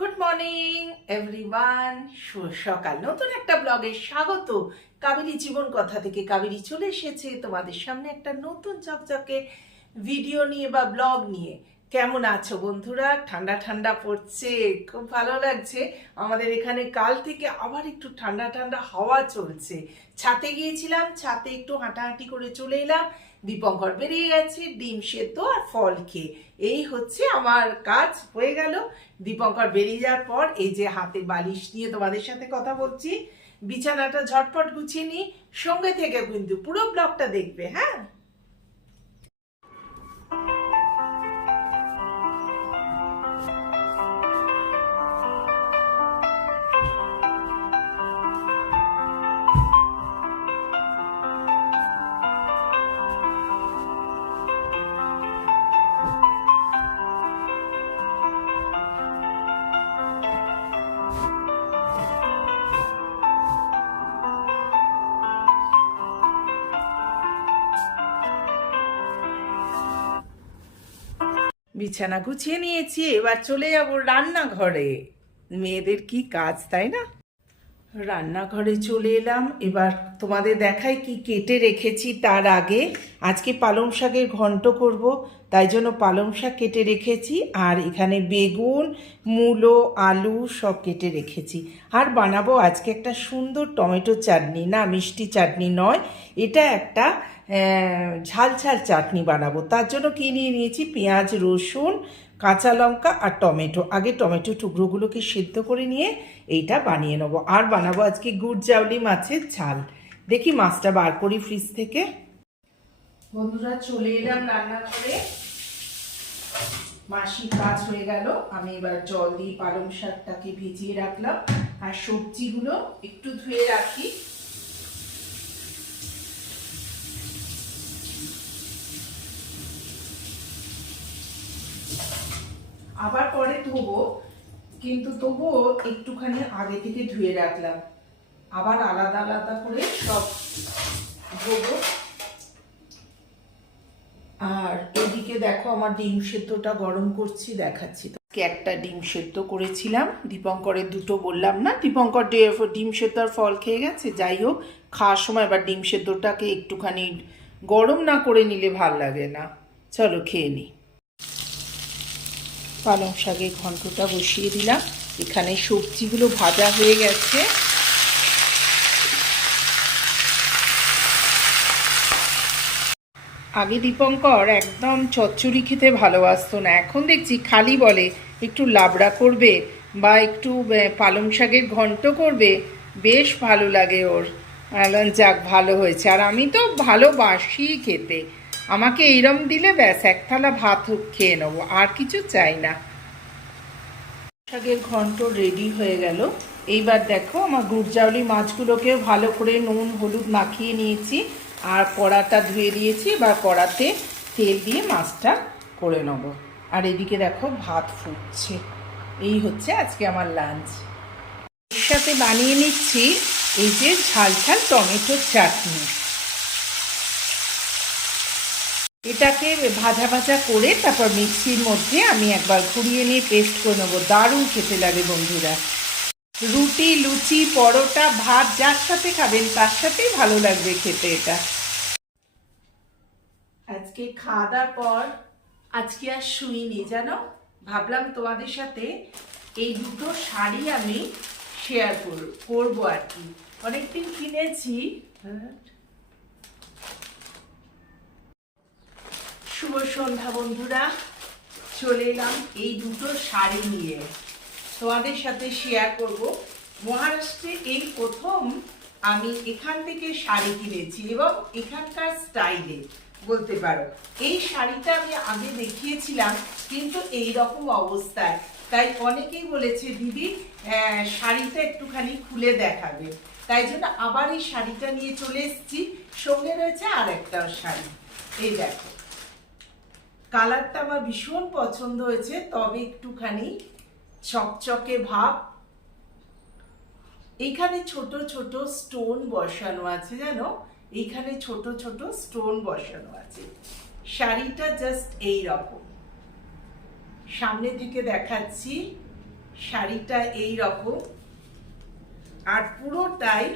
Good morning everyone সকাল। নতুন একটা ব্লগে স্বাগত। কাবেরী জীবন কথা থেকে কাবেরী চলে এসেছে তোমাদের সামনে একটা নতুন চকচকে ভিডিও নিয়ে বা ব্লগ নিয়ে। কেমন আছো বন্ধুরা? ঠান্ডা ঠান্ডা পড়ছে, খুব ভালো লাগছে। আমাদের এখানে কাল থেকে আবার একটু ঠান্ডা ঠান্ডা হাওয়া চলছে। ছাতে গিয়েছিলাম ছাতে একটু হাঁটাহাঁটি করে চলে এলাম। দীপঙ্কর বেরিয়ে গেছে, ডিম সেদ্ধ আর ফল খেয়ে। এই হচ্ছে আমার কাজ, হয়ে গেল। দীপঙ্কর বেরিয়ে যাওয়ার পর এই যে হাতে বালিশ নিয়ে তোমাদের সাথে কথা বলছি, বিছানাটা ঝটপট গুছিয়ে নিই। সঙ্গে থেকে কিন্তু পুরো ব্লগটা দেখবে হ্যাঁ? বিছানা গুছিয়ে নিয়েছি, এবার চলে যাব রান্নাঘরে। মেয়েদের কি কাজ, তাই না? রান্নাঘরে চলে এলাম, এবার তোমাদের দেখাই কি কেটে রেখেছি তার আগে। আজকে পালং শাকের ঘন্ট করব, তাই জন্য পালং শাক কেটে রেখেছি, আর এখানে বেগুন, মূলো, আলু সব কেটে রেখেছি। আর বানাবো আজকে একটা সুন্দর টমেটো চাটনি, না মিষ্টি চাটনি নয়, এটা একটা ঝাল ঝাল চাটনি বানাবো। তার জন্য কি নিয়ে নিয়েছি? পেঁয়াজ, রসুন, কাঁচা লঙ্কা আর টমেটো। আগে টমেটো টুকরোগুলোকে সেদ্ধ করে নিয়ে এইটা বানিয়ে নেব। আর বানাবো আজকে গুড় জাউলি মাছের ঝাল। দেখি মাছটা বার করি ফ্রিজ থেকে। বন্ধুরা, চলে এলাম রান্না করে। মাসির কাজ হয়ে গেল। আমি এবার জল দিয়ে পালং শাকটাকে ভিজিয়ে রাখলাম। আর সবজিগুলো একটু ধুয়ে রাখি। আবার পরে ধোবো, কিন্তু তবুও একটুখানি আগে থেকে ধুয়ে রাখলাম। আবার আলাদা আলাদা করে সব ধোবো। আর এদিকে দেখো আমার ডিম সেদ্ধটা গরম করছি, দেখাচ্ছি তোকে একটা ডিম সেদ্ধ করেছিলাম, দীপঙ্করের দুটো বললাম না? দীপঙ্কর ডিম সেদ্ধ আর ফল খেয়ে গেছে? যাই হোক, খাওয়ার সময় এবার ডিম সেদ্ধটাকে একটুখানি গরম না করে নিলে ভালো লাগে না। চলো খেয়ে নিই পালং শাকের ঘন্টটা বসিয়ে দিলাম। এখানে সবজিগুলো ভাজা হয়ে গেছে। আগে দীপঙ্কর একদম চচ্চড়ি খেতে ভালোবাসতো না, এখন দেখছি খালি বলে একটু লাবড়া করবে বা একটু পালং শাকের ঘন্ট করবে। বেশ ভালো লাগে ওর। যাক, ভালো হয়েছে। আর আমি তো ভালোবাসি খেতে। আমাকে এইরম দিলে ব্যাস, এক থালা ভাত খেয়ে নেব, আর কিছু চাই না। শাকের ঘন্ট রেডি হয়ে গেল। এইবার দেখো, আমার গুড়জাউলি মাছগুলোকে ভালো করে নুন, হলুদ মাখিয়ে নিয়েছি, আর কড়াটা ধুয়ে দিয়েছি। এবার কড়াতে তেল দিয়ে মাছটা করে নেব। আর এদিকে দেখো, ভাত ফুটছে। এই হচ্ছে আজকে আমার লাঞ্চ এর সাথে বানিয়ে নিচ্ছি এই যে ঝাল ঝাল টমেটোর চাটনি। এটাকে ভাজা ভাজা করে তারপর মিক্সির মধ্যে আমি একবার ঘুরিয়ে নিয়ে পেস্ট করে নেব। দারুণ খেতে লাগে বন্ধুরা। রুটি, লুচি, পরোটা, ভাত, যার সাথে খাবেন তার সাথেই ভালো লাগবে খেতে এটা। আজকে খাওয়া দাওয়ার পর আজকে আর শুইনি, জানো? ভাবলাম তোমাদের সাথে এই দুটো শাড়ি আমি শেয়ার করব, করব আর কি। অনেকদিন কিনেছি শুভ সন্ধ্যা বন্ধুরা। চলে এলাম এই দুটো শাড়ি নিয়ে। তোমাদের সাথে শেয়ার করব। মহারাষ্ট্রে এই প্রথম আমি এখান থেকে শাড়ি কিনেছি এবং এখানকার স্টাইলে বলতে পারো। এই শাড়িটা আমি আগে দেখিয়েছিলাম, কিন্তু এই রকম অবস্থায়। তাই অনেকেই বলেছে, দিদি শাড়িটা একটুখানি খুলে দেখাবে। তাই জন্য আবার এই শাড়িটা নিয়ে চলে এসেছি। সঙ্গে রয়েছে আর একটা শাড়ি। এই দেখো। কালারটা আমার ভীষণ পছন্দ হয়েছে, তবে একটুখানি চকচকে ভাব। এইখানে ছোট ছোট স্টোন বসানো আছে, জানো? এইখানে ছোট ছোট স্টোন বসানো আছে। শাড়িটা জাস্ট এই রকম সামনে থেকে দেখাচ্ছি, শাড়িটা এই রকম আর পুরোটাই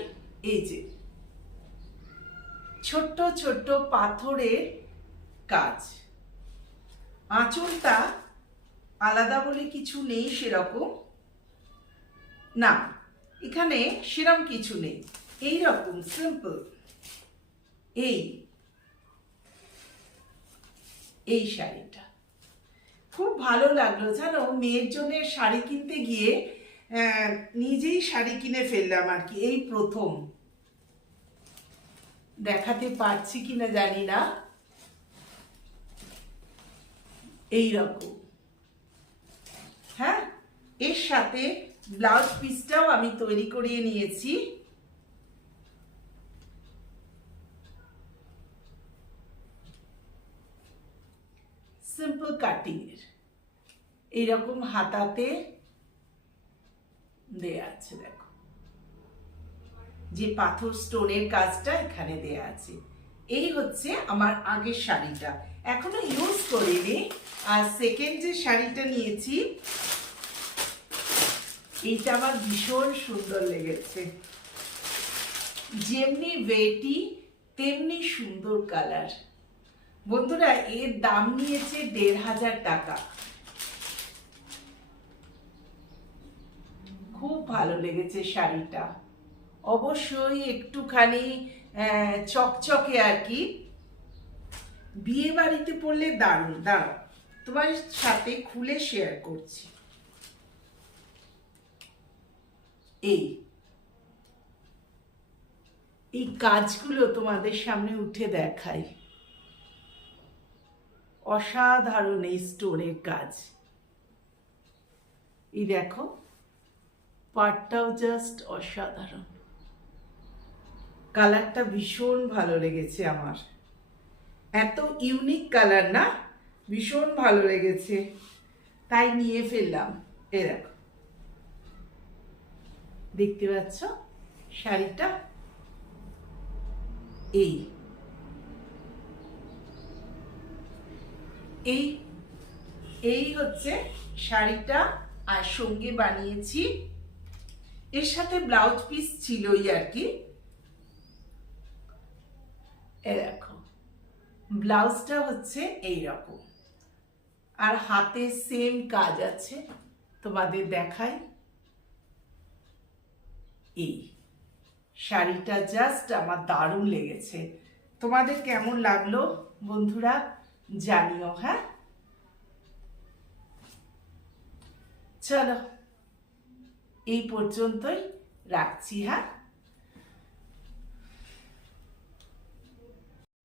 এই যে, ছোট্ট ছোট্ট পাথরের কাজ। আঁচলটা আলাদা বলে কিছু নেই সেরকম। না, এখানে সেরকম কিছু নেই। এই রকম সিম্পল এই এই শাড়িটা। খুব ভালো লাগল, জানো? মেয়ের জন্য শাড়ি কিনতে গিয়ে নিজেই শাড়ি কিনে ফেললাম আর কি, এই প্রথম। দেখাতে পারছি কিনা জানি না। এই রকম হ্যাঁ? এর সাথে ব্লাউজ পিসটাও আমি তৈরি করিয়ে নিয়েছি। সিম্পল কাটিং এর এইরকম হাতাতে দেয়া আছে, দেখো। যে পাথর স্টোনের কাজটা এখানে দেয়া আছে। এই হচ্ছে আমার আগের শাড়িটা। এখনও ইউজ করিনি। আর সেকেন্ড যে শাড়িটা নিয়েছি, এইটা আমার ভীষণ সুন্দর লেগেছে। যেমনি ওয়েটি, তেমনি সুন্দর কালার। বন্ধুরা, এর দাম নিয়েছে দেড় হাজার টাকা। খুব ভালো লেগেছে শাড়িটা। অবশ্যই একটুখানি চকচকে আর কি। বিয়ে বাড়িতে পড়লে দারুণ, দাঁড়াও, তোমার সাথে খুলে শেয়ার করছি। এই এই কাজগুলো তোমাদের সামনে উঠে দেখাই। অসাধারণ এই স্টোনের কাজ। এই দেখো পাটটাও জাস্ট অসাধারণ। কালারটা ভীষণ ভালো লেগেছে আমার। এত ইউনিক কালার না, ভীষণ ভালো লেগেছে। তাই নিয়ে ফেললাম। এ দেখো। দেখতে পাচ্ছ? শাড়িটা এই। এই এই হচ্ছে শাড়িটা আর সঙ্গে বানিয়েছি। এর সাথে ব্লাউজ পিস ছিলই আর কি। এ দেখো। ব্লাউজটা হচ্ছে এই রকম আর হাতে সেম কাজ আছে, তোমাদের দেখাই। এই শাড়িটা জাস্ট আমার দারুণ লেগেছে। তোমাদের কেমন লাগল বন্ধুরা জানিও হ্যাঁ? চলো, এই পর্যন্তই রাখছি হ্যাঁ?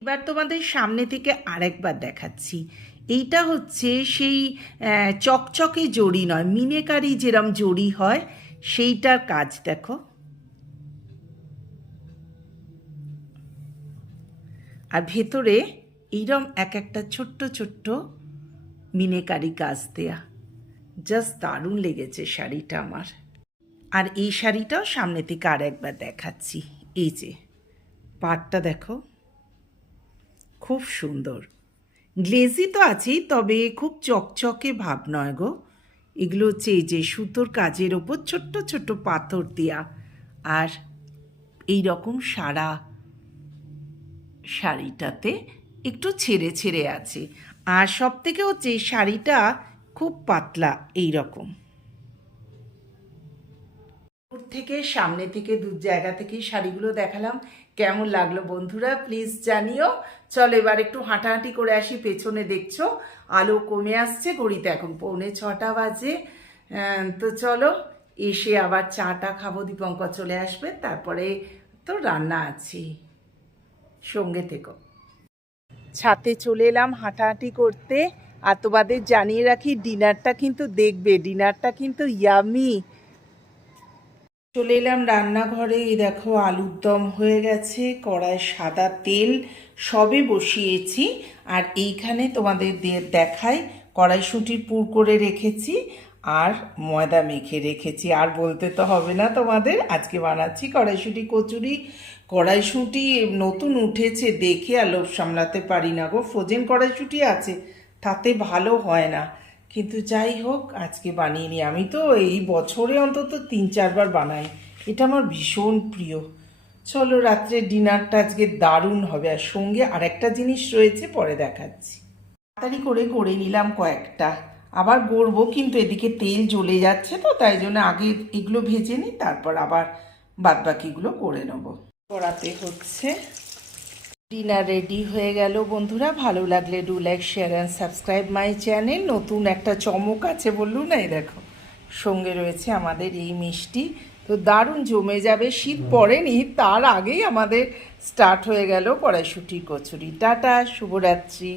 এবার তোমাদের সামনে থেকে আরেকবার দেখাচ্ছি। এইটা হচ্ছে সেই চকচকে জড়ি নয়, মিনেকারি যেরম জড়ি হয়, সেইটার কাজ দেখো। আর ভেতরে এইরম এক একটা ছোট্ট ছোট্ট মিনেকারি কাজ দেয়া। জাস্ট দারুণ লেগেছে শাড়িটা আমার। আর এই শাড়িটাও সামনে থেকে আর একবার দেখাচ্ছি। এই যে পাটটা দেখো। খুব সুন্দর। গ্লেজি তো আছেই, তবে খুব চকচকে ভাব নয় গো। এগুলো হচ্ছে এই যে সুতোর কাজের ওপর ছোট্ট ছোট্ট পাথর দেয়া, আর এই রকম সারা শাড়িটাতে একটু ছেড়ে ছেড়ে আছে। আর সব থেকে হচ্ছে শাড়িটা খুব পাতলা, এই রকম। থেকে, সামনে থেকে দু জায়গা থেকেই শাড়িগুলো দেখালাম। কেমন লাগল বন্ধুরা প্লিজ জানিও। চলো এবার একটু হাঁটাহাঁটি করে আসি, পেছনে দেখছ, আলো কমে আসছে, ঘড়িতে এখন পৌনে ছটা বাজে। তো চলো, এসে আবার চাটা খাব, দীপঙ্কর চলে আসবে, তারপরে তো রান্না আছে। সঙ্গে থেকো। ছাতে চলে এলাম হাঁটাহাঁটি করতে। আর তোমাদের জানিয়ে রাখি, ডিনারটা কিন্তু দেখবে, ডিনারটা কিন্তু ইয়ামি চলে এলাম রান্নাঘরে। এই দেখো আলুর দম হয়ে গেছে কড়ায় সাদা তেল, সবে বসিয়েছি। আর এইখানে তোমাদের দিয়ে দেখাই কড়াইশুঁটির পুর করে রেখেছি আর ময়দা মেখে রেখেছি। আর বলতে তো হবে না তোমাদের, আজকে বানাচ্ছি কড়াইশুঁটি কচুরি। কড়াইশুঁটি নতুন উঠেছে, দেখে আর লোভ সামলাতে পারি না গো। ফ্রোজেন কড়াইশুঁটি আছে, তাতে ভালো হয় না। কিন্তু যাই হোক, আজকে বানিয়ে নিই। আমি তো এই বছরে অন্তত তিন, চারবার বানাই। এটা আমার ভীষণ প্রিয়। চলো রাত্রে ডিনারটা আজকে দারুণ হবে। আর সঙ্গে আরেকটা জিনিস রয়েছে, পরে দেখাচ্ছি। তাড়াতাড়ি করে করে নিলাম কয়েকটা। আবার গড়বো, কিন্তু এদিকে তেল জ্বলে যাচ্ছে তো, তাই জন্য আগে এগুলো ভেজে নিই, তারপর আবার বাদবাকিগুলো করে নেব। করাতে হচ্ছে ডিনার রেডি হয়ে গেল বন্ধুরা। ভালো লাগলে do like share and subscribe my channel নতুন একটা চমক আছে বললু না এই দেখো। সঙ্গে রয়েছে আমাদের এই মিষ্টি। তো দারুণ জমে যাবে। শীত পড়েনি তার আগেই আমাদের স্টার্ট হয়ে গেল কড়াইশুটি কচুরি। টাটা শুভরাত্রি।